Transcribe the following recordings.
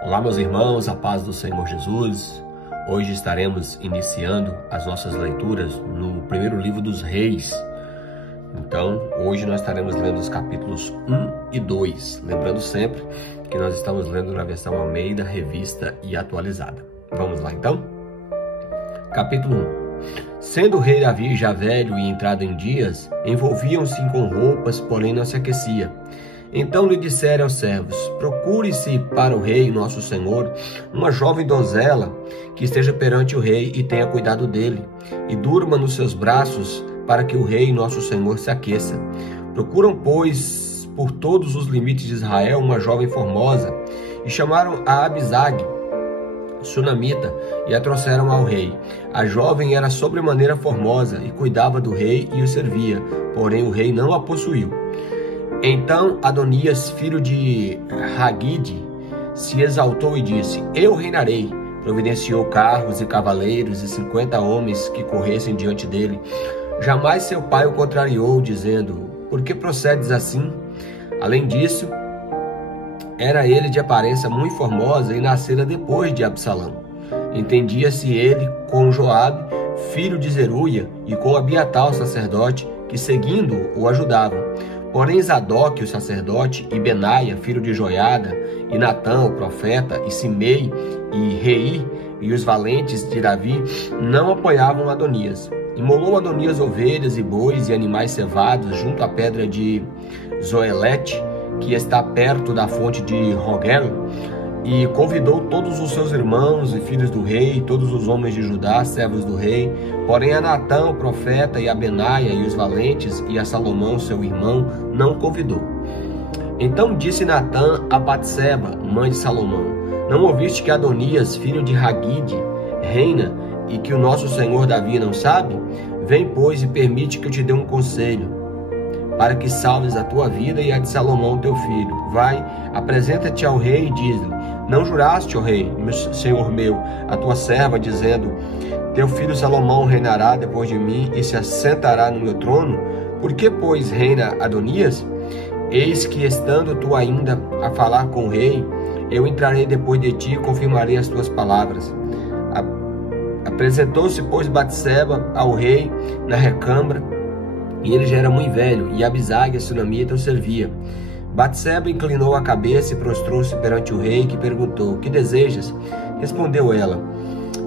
Olá, meus irmãos, a paz do Senhor Jesus. Hoje estaremos iniciando as nossas leituras no primeiro livro dos Reis. Então, hoje nós estaremos lendo os capítulos 1 e 2. Lembrando sempre que nós estamos lendo na versão Almeida, revista e atualizada. Vamos lá, então? Capítulo 1. Sendo o rei Davi já velho e entrado em dias, envolviam-se com roupas, porém não se aquecia. Então lhe disseram aos servos: procure-se para o rei, nosso senhor, uma jovem donzela que esteja perante o rei e tenha cuidado dele, e durma nos seus braços, para que o rei, nosso senhor, se aqueça. Procuram, pois, por todos os limites de Israel uma jovem formosa, e chamaram a Abisag, sunamita, e a trouxeram ao rei. A jovem era sobremaneira formosa, e cuidava do rei e o servia, porém o rei não a possuiu. Então Adonias, filho de Hagide, se exaltou e disse: eu reinarei. Providenciou carros e cavaleiros e 50 homens que corressem diante dele. Jamais seu pai o contrariou, dizendo: por que procedes assim? Além disso, era ele de aparência muito formosa e nascera depois de Absalão. Entendia-se ele com Joabe, filho de Zeruia, e com Abiatar, o sacerdote, que seguindo o ajudavam. Porém Zadok, o sacerdote, e Benaia, filho de Joiada, e Natã, o profeta, e Simei, e Rei, e os valentes de Davi, não apoiavam Adonias. Imolou Adonias ovelhas e bois e animais cevados junto à pedra de Zoelete, que está perto da fonte de Rogel, e convidou todos os seus irmãos e filhos do rei, todos os homens de Judá, servos do rei. Porém a Natã, o profeta, e a Benaia, e os valentes, e a Salomão, seu irmão, não convidou. Então disse Natã a Batseba, mãe de Salomão: não ouviste que Adonias, filho de Hagide, reina, e que o nosso senhor Davi não sabe? Vem, pois, e permite que eu te dê um conselho, para que salves a tua vida e a de Salomão teu filho. Vai, apresenta-te ao rei e diz-lhe: não juraste, ó rei, meu senhor meu, a tua serva, dizendo: teu filho Salomão reinará depois de mim e se assentará no meu trono? Por que, pois, reina Adonias? Eis que, estando tu ainda a falar com o rei, eu entrarei depois de ti e confirmarei as tuas palavras. Apresentou-se, pois, Batseba ao rei na recâmara, e ele já era muito velho, e Abisag, a sunamita, o servia. Batseba inclinou a cabeça e prostrou-se perante o rei, que perguntou: que desejas? Respondeu ela: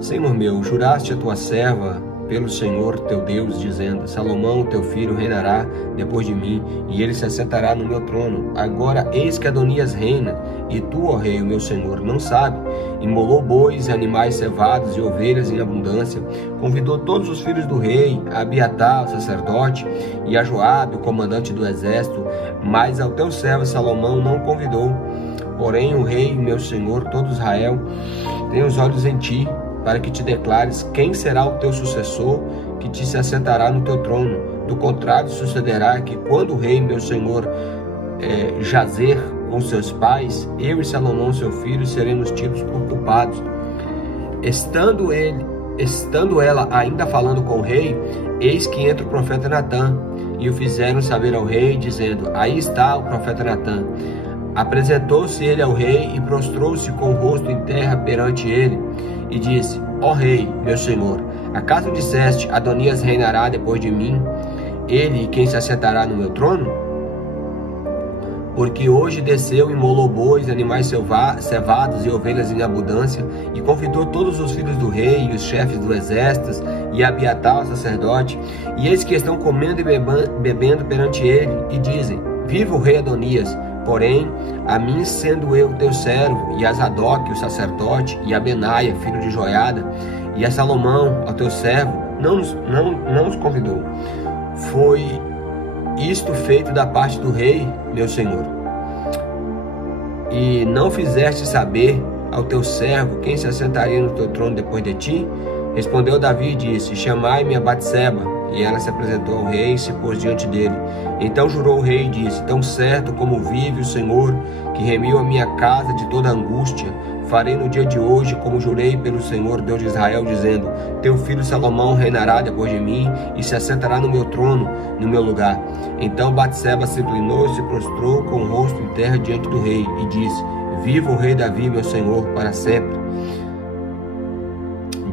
Senhor meu, juraste a tua serva pelo Senhor teu Deus, dizendo: Salomão, teu filho, reinará depois de mim, e ele se assentará no meu trono. Agora eis que Adonias reina, e tu, ó rei, o meu senhor, não sabe. Imolou bois e animais cevados e ovelhas em abundância. Convidou todos os filhos do rei, a Abiatar, o sacerdote, e a Joabe, o comandante do exército, mas ao teu servo Salomão não convidou. Porém o rei, meu senhor, todo Israel, tem os olhos em ti, para que te declares quem será o teu sucessor, que te se assentará no teu trono. Do contrário, sucederá que, quando o rei, meu senhor, jazer com seus pais, eu e Salomão, seu filho, seremos tidos por culpados. Estando ela ainda falando com o rei, eis que entra o profeta Natã, e o fizeram saber ao rei, dizendo: aí está o profeta Natã. Apresentou-se ele ao rei e prostrou-se com o rosto em terra perante ele, e disse: ó rei, meu senhor, acaso disseste: Adonias reinará depois de mim, ele e quem se assentará no meu trono? Porque hoje desceu e imolou bois, animais cevados e ovelhas em abundância, e convidou todos os filhos do rei e os chefes do exército, e Abiatar, o sacerdote, e eis que estão comendo e bebendo perante ele, e dizem: viva o rei Adonias! Porém, a mim, sendo eu teu servo, e a Zadok, o sacerdote, e a Benaia, filho de Joiada, e a Salomão, ao teu servo, não nos convidou. Foi isto feito da parte do rei, meu senhor. E não fizeste saber ao teu servo quem se assentaria no teu trono depois de ti? Respondeu Davi e disse: chamai-me a Batseba. E ela se apresentou ao rei e se pôs diante dele. Então jurou o rei e disse: tão certo como vive o Senhor, que remiu a minha casa de toda angústia, farei no dia de hoje como jurei pelo Senhor Deus de Israel, dizendo: teu filho Salomão reinará depois de mim e se assentará no meu trono, no meu lugar. Então Batseba se inclinou e se prostrou com o rosto em terra diante do rei e disse: viva o rei Davi, meu senhor, para sempre.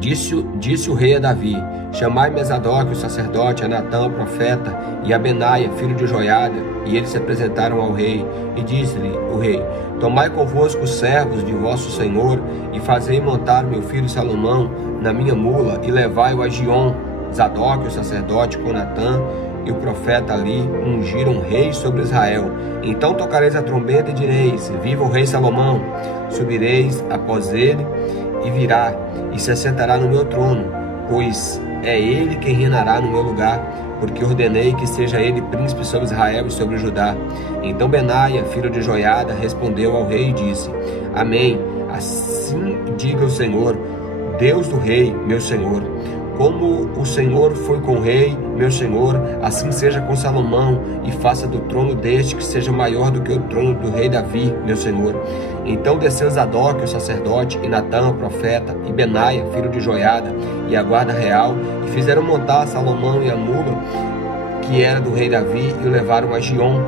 Disse o rei a Davi: chamai-me a Zadok, o sacerdote, a Natã, o profeta, e a Benaia, filho de Joiada. E eles se apresentaram ao rei. E disse-lhe o rei: tomai convosco os servos de vosso senhor, e fazei montar meu filho Salomão na minha mula, e levai-o a Gion. Zadok, o sacerdote, com Natã e o profeta ali, ungiram rei sobre Israel. Então tocareis a trombeta e direis: viva o rei Salomão. Subireis após ele, e virá, e se assentará no meu trono, pois é ele quem reinará no meu lugar, porque ordenei que seja ele príncipe sobre Israel e sobre Judá. Então Benaia, filho de Joiada, respondeu ao rei e disse: amém, assim diga o Senhor, Deus do rei, meu senhor. Como o Senhor foi com o rei, meu senhor, assim seja com Salomão, e faça do trono deste que seja maior do que o trono do rei Davi, meu senhor. Então desceu Zadok, o sacerdote, e Natã, o profeta, e Benaia, filho de Joiada, e a guarda real, e fizeram montar Salomão e a mula, que era do rei Davi, e o levaram a Gion.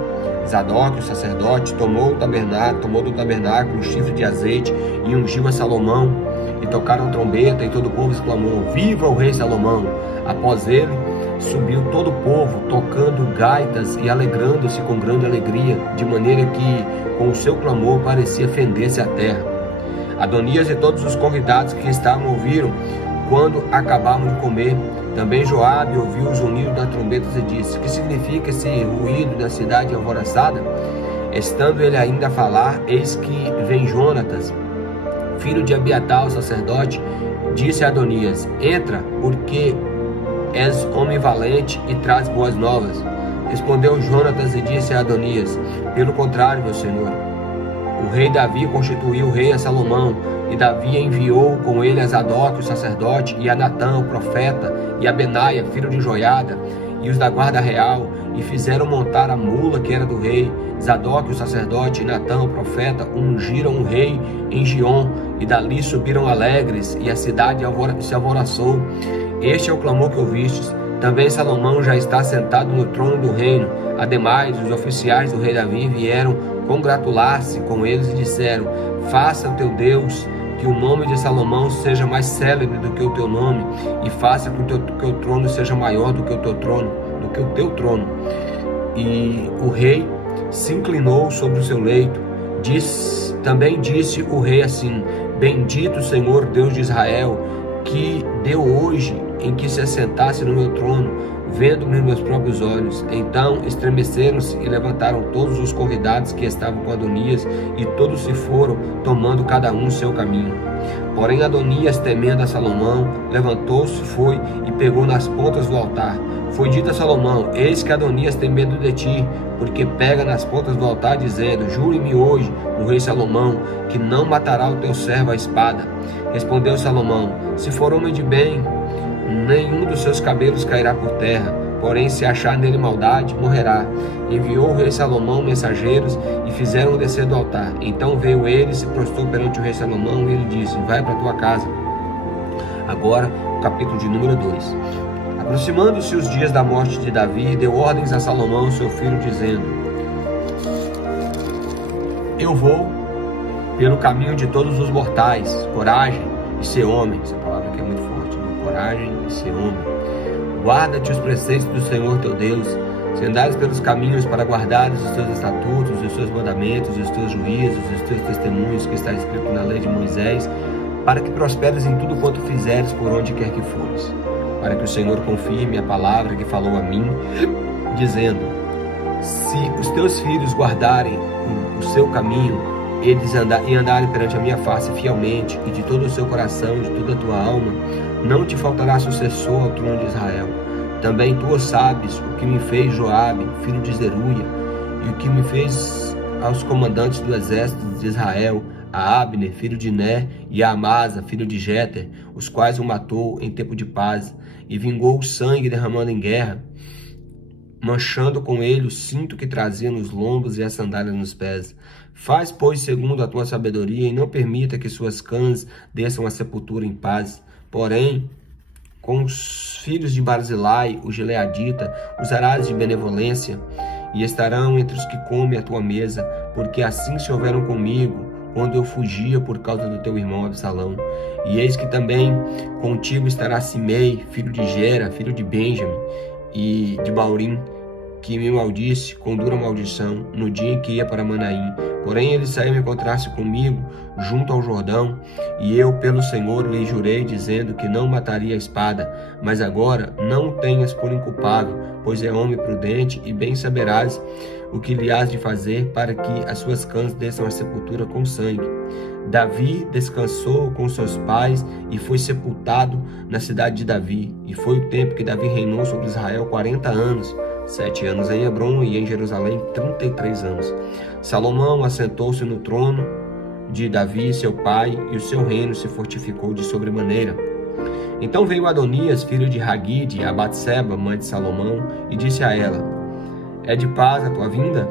Zadok, o sacerdote, tomou do tabernáculo o chifre de azeite, e ungiu a Salomão. E tocaram trombeta, e todo o povo exclamou: viva o rei Salomão! Após ele, subiu todo o povo, tocando gaitas e alegrando-se com grande alegria, de maneira que, com o seu clamor, parecia fender-se a terra. Adonias e todos os convidados que estavam ouviram quando acabavam de comer. Também Joabe ouviu o zunido das trombetas e disse: que significa esse ruído da cidade alvoroçada? Estando ele ainda a falar, eis que vem Jonatas, filho de Abiatar, o sacerdote, disse a Adonias: entra, porque és homem valente e traz boas novas. Respondeu Jonatas e disse a Adonias: pelo contrário, meu senhor, o rei Davi constituiu rei a Salomão, e Davi enviou com ele a Zadok, o sacerdote, e a Natã, o profeta, e a Benaia, filho de Joiada, e os da guarda real, e fizeram montar a mula que era do rei. Zadok, o sacerdote, e Natã, o profeta, ungiram o rei em Gion, e dali subiram alegres, e a cidade se alvoroçou. Este é o clamor que ouvistes. Também Salomão já está sentado no trono do reino. Ademais, os oficiais do rei Davi vieram congratular-se com eles e disseram: faça o teu Deus que o nome de Salomão seja mais célebre do que o teu nome, e faça com que o trono seja maior do que o teu trono. E o rei se inclinou sobre o seu leito. Também disse o rei assim: bendito o Senhor Deus de Israel, que deu hoje em que se assentasse no meu trono, vendo-me nos meus próprios olhos. Então estremeceram-se e levantaram todos os convidados que estavam com Adonias, e todos se foram, tomando cada um seu caminho. Porém Adonias, temendo a Salomão, levantou-se, foi e pegou nas pontas do altar. Foi dito a Salomão: eis que Adonias tem medo de ti, porque pega nas pontas do altar, dizendo: jure-me hoje o rei Salomão, que não matará o teu servo à espada. Respondeu Salomão: se for homem de bem, nenhum dos seus cabelos cairá por terra, porém se achar nele maldade, morrerá. Enviou o rei Salomão mensageiros, e fizeram-o descer do altar. Então veio ele, se prostrou perante o rei Salomão, e ele disse: vai para tua casa. Agora, o capítulo de número 2. Aproximando-se os dias da morte de Davi, deu ordens a Salomão, seu filho, dizendo: eu vou pelo caminho de todos os mortais, coragem e ser homem. Essa palavra aqui é muito forte, né? Coragem e ser homem. Guarda-te os preceitos do Senhor teu Deus, se andares pelos caminhos para guardares os teus estatutos, os teus mandamentos, os teus juízos, os teus testemunhos que está escrito na lei de Moisés, para que prosperes em tudo quanto fizeres por onde quer que fores. Para que o Senhor confirme a palavra que falou a mim, dizendo: se os teus filhos guardarem o seu caminho, eles andarem perante a minha face fielmente, e de todo o seu coração, de toda a tua alma, não te faltará sucessor ao trono de Israel. Também tu sabes o que me fez Joabe, filho de Zeruia, e o que me fez aos comandantes do exército de Israel, a Abner, filho de Ner, e a Amasa, filho de Jeter, os quais o matou em tempo de paz, e vingou o sangue derramando em guerra, manchando com ele o cinto que trazia nos lombos e as sandálias nos pés. Faz, pois, segundo a tua sabedoria, e não permita que suas cãs desçam à sepultura em paz. Porém, com os filhos de Barzilai, o gileadita, usarás de benevolência, e estarão entre os que comem a tua mesa, porque assim se houveram comigo, quando eu fugia por causa do teu irmão Absalão. E eis que também contigo estará Simei, filho de Gera, filho de Benjamim e de Baurim, que me maldisse com dura maldição no dia em que ia para Manaim. Porém ele saiu encontrar-se comigo junto ao Jordão, e eu pelo Senhor lhe jurei, dizendo que não mataria a espada. Mas agora não o tenhas por inculpável, pois é homem prudente, e bem saberás o que lhe has de fazer, para que as suas cãs desçam à sepultura com sangue. Davi descansou com seus pais e foi sepultado na cidade de Davi. E foi o tempo que Davi reinou sobre Israel 40 anos, 7 anos em Hebrom e em Jerusalém 33 anos. Salomão assentou-se no trono de Davi, seu pai, e o seu reino se fortificou de sobremaneira. Então veio Adonias, filho de Hagide, a Batseba, mãe de Salomão, e disse a ela: é de paz a tua vinda?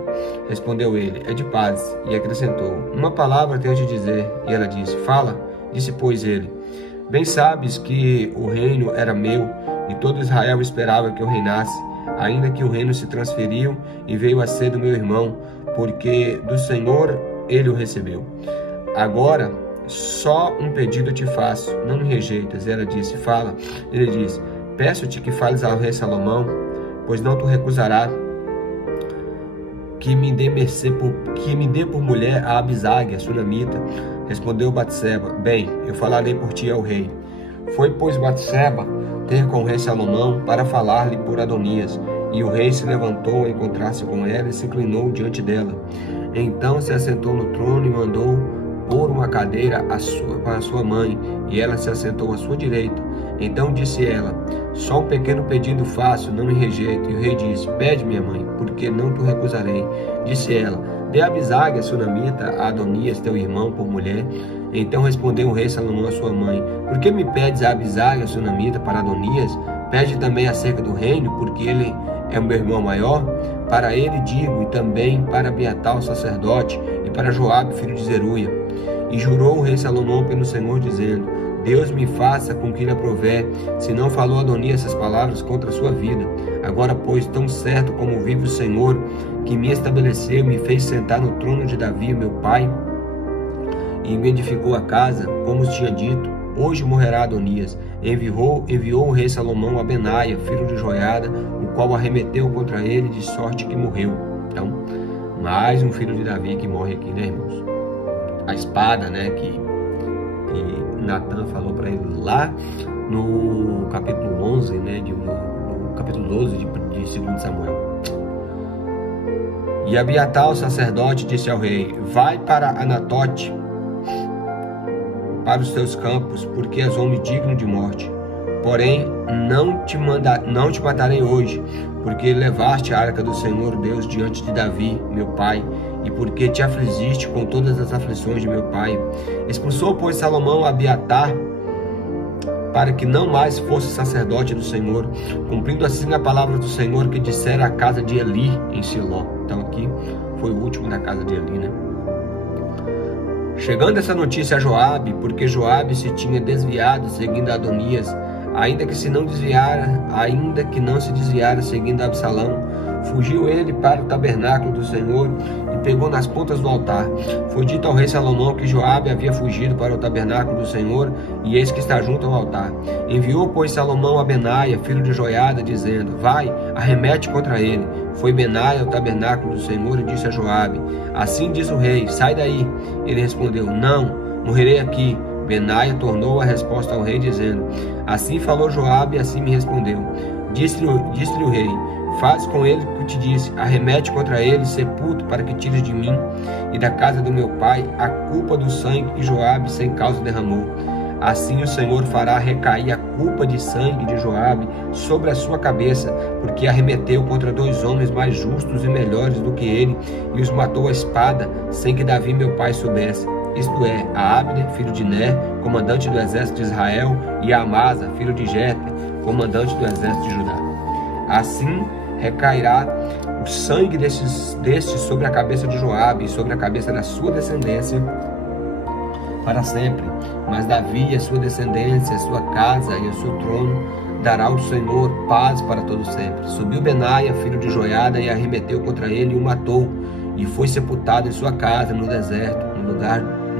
Respondeu ele: é de paz. E acrescentou: uma palavra tenho a te dizer. E ela disse: fala. Disse, pois, ele: bem sabes que o reino era meu, e todo Israel esperava que eu reinasse, ainda que o reino se transferiu e veio a ser do meu irmão, porque do Senhor ele o recebeu. Agora só um pedido te faço, não me rejeitas. E ela disse: fala. Ele disse: peço-te que fales ao rei Salomão, pois não te recusará que me dê por mulher a Abisague, a sunamita. Respondeu Batseba: bem, eu falarei por ti ao rei. Foi, pois, Batseba ter com o rei Salomão para falar-lhe por Adonias. E o rei se levantou a encontrar-se com ela e se inclinou diante dela. Então se assentou no trono e mandou pôr uma cadeira para sua mãe, e ela se assentou à sua direita. Então disse ela: só um pequeno pedido faço, não me rejeito. E o rei disse: pede, minha mãe, porque não te recusarei. Disse ela: dê a Abisague, a sunamita, a Adonias, teu irmão, por mulher. Então respondeu o rei Salomão a sua mãe: por que me pedes a Abisague, a sunamita, para Adonias? Pede também acerca do reino, porque ele é o meu irmão maior. Para ele digo, e também para Abiatar, o sacerdote, e para Joabe, filho de Zeruia. E jurou o rei Salomão pelo Senhor, dizendo: Deus me faça com que lhe aprover, se não falou Adonias essas palavras contra a sua vida. Agora, pois, tão certo como vive o Senhor, que me estabeleceu e me fez sentar no trono de Davi, meu pai, e me edificou a casa, como tinha dito, hoje morrerá Adonias. Enviou o rei Salomão a Benaia, filho de Joiada, o qual arremeteu contra ele, de sorte que morreu. Então, mais um filho de Davi que morre aqui, né, irmãos? A espada, né, que Natan falou para ele lá no capítulo 11, né, no capítulo 12 de 2 Samuel. E Abiatar, o sacerdote, disse ao rei: vai para Anatote, para os teus campos, porque és homem digno de morte. Porém, não te matarei hoje, porque levaste a arca do Senhor Deus diante de Davi, meu pai, e porque te afligiste com todas as aflições de meu pai. Expulsou, pois, Salomão a Abiatar, para que não mais fosse sacerdote do Senhor, cumprindo assim a palavra do Senhor que dissera à casa de Eli em Siló. Então aqui foi o último da casa de Eli, né? Chegando essa notícia a Joabe, porque Joabe se tinha desviado seguindo Adonias, ainda que não se desviara seguindo Absalão, fugiu ele para o tabernáculo do Senhor e pegou nas pontas do altar. Foi dito ao rei Salomão que Joabe havia fugido para o tabernáculo do Senhor, e eis que está junto ao altar. Enviou, pois, Salomão a Benaia, filho de Joiada, dizendo: vai, arremete contra ele. Foi Benaia ao tabernáculo do Senhor e disse a Joabe: assim diz o rei, sai daí. Ele respondeu: não, morrerei aqui. Benaia tornou a resposta ao rei, dizendo: assim falou Joabe, e assim me respondeu. Disse-lhe o rei: faz com ele o que te disse, arremete contra ele, sepulto, para que tires de mim e da casa do meu pai a culpa do sangue que Joabe sem causa derramou. Assim o Senhor fará recair a culpa de sangue de Joabe sobre a sua cabeça, porque arremeteu contra 2 homens mais justos e melhores do que ele, e os matou a espada, sem que Davi meu pai soubesse. Isto é, a Abner, filho de Ner, comandante do exército de Israel, e a Amasa, filho de Jeter, comandante do exército de Judá. Assim recairá o sangue destes sobre a cabeça de Joabe e sobre a cabeça da sua descendência para sempre. Mas Davi e a sua descendência, a sua casa e o seu trono dará o Senhor paz para todo sempre. Subiu Benaia, filho de Joiada, e arremeteu contra ele e o matou, e foi sepultado em sua casa no deserto,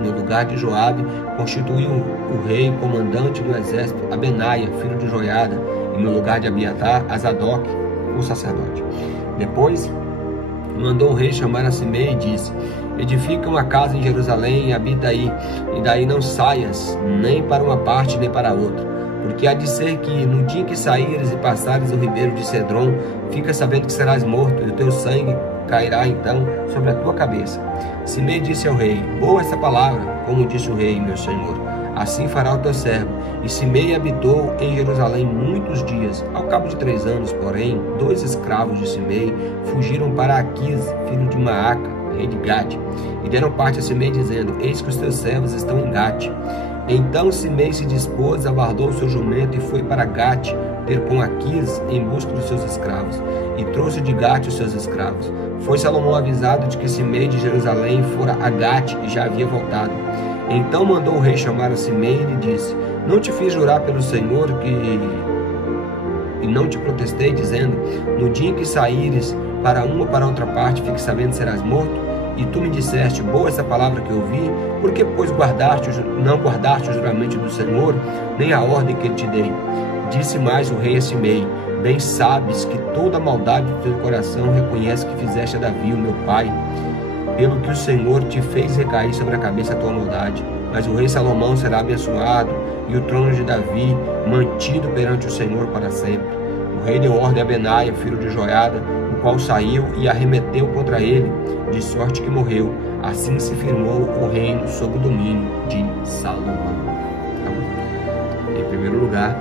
No lugar de Joabe, constituiu o rei comandante do exército Abenaia, filho de Joiada, e no lugar de Abiatar, a Zadok, o sacerdote. Depois mandou o rei chamar a Simei e disse: edifica uma casa em Jerusalém e habita aí, e daí não saias, nem para uma parte nem para outra. Porque há de ser que, no dia em que saíres e passares o ribeiro de Cedron, fica sabendo que serás morto, e o teu sangue cairá então sobre a tua cabeça. Simei disse ao rei: boa essa palavra, como disse o rei, meu senhor. Assim fará o teu servo. E Simei habitou em Jerusalém muitos dias. Ao cabo de 3 anos, porém, 2 escravos de Simei fugiram para Aquis, filho de Maaca, rei de Gate, e deram parte a Simei, dizendo: eis que os teus servos estão em Gate. Então Simei se dispôs, aguardou o seu jumento e foi para Gate ter com Aquis em busca dos seus escravos, e trouxe de Gate os seus escravos. Foi Salomão avisado de que Simei de Jerusalém fora a Gate e já havia voltado. Então mandou o rei chamar a Simei e lhe disse: não te fiz jurar pelo Senhor e não te protestei, dizendo: no dia em que saíres para uma ou para outra parte, fique sabendo que serás morto? E tu me disseste: boa essa palavra que ouvi, porque pois não guardaste o juramento do Senhor, nem a ordem que ele te dei? Disse mais o rei a Simei: bem sabes que toda a maldade do teu coração reconhece que fizeste a Davi, o meu pai, pelo que o Senhor te fez recair sobre a cabeça a tua maldade. Mas o rei Salomão será abençoado, e o trono de Davi mantido perante o Senhor para sempre. O rei deu ordem a Benaia, filho de Joiada, o qual saiu e arremeteu contra ele, de sorte que morreu. Assim se firmou o reino sob o domínio de Salomão. Então, em primeiro lugar,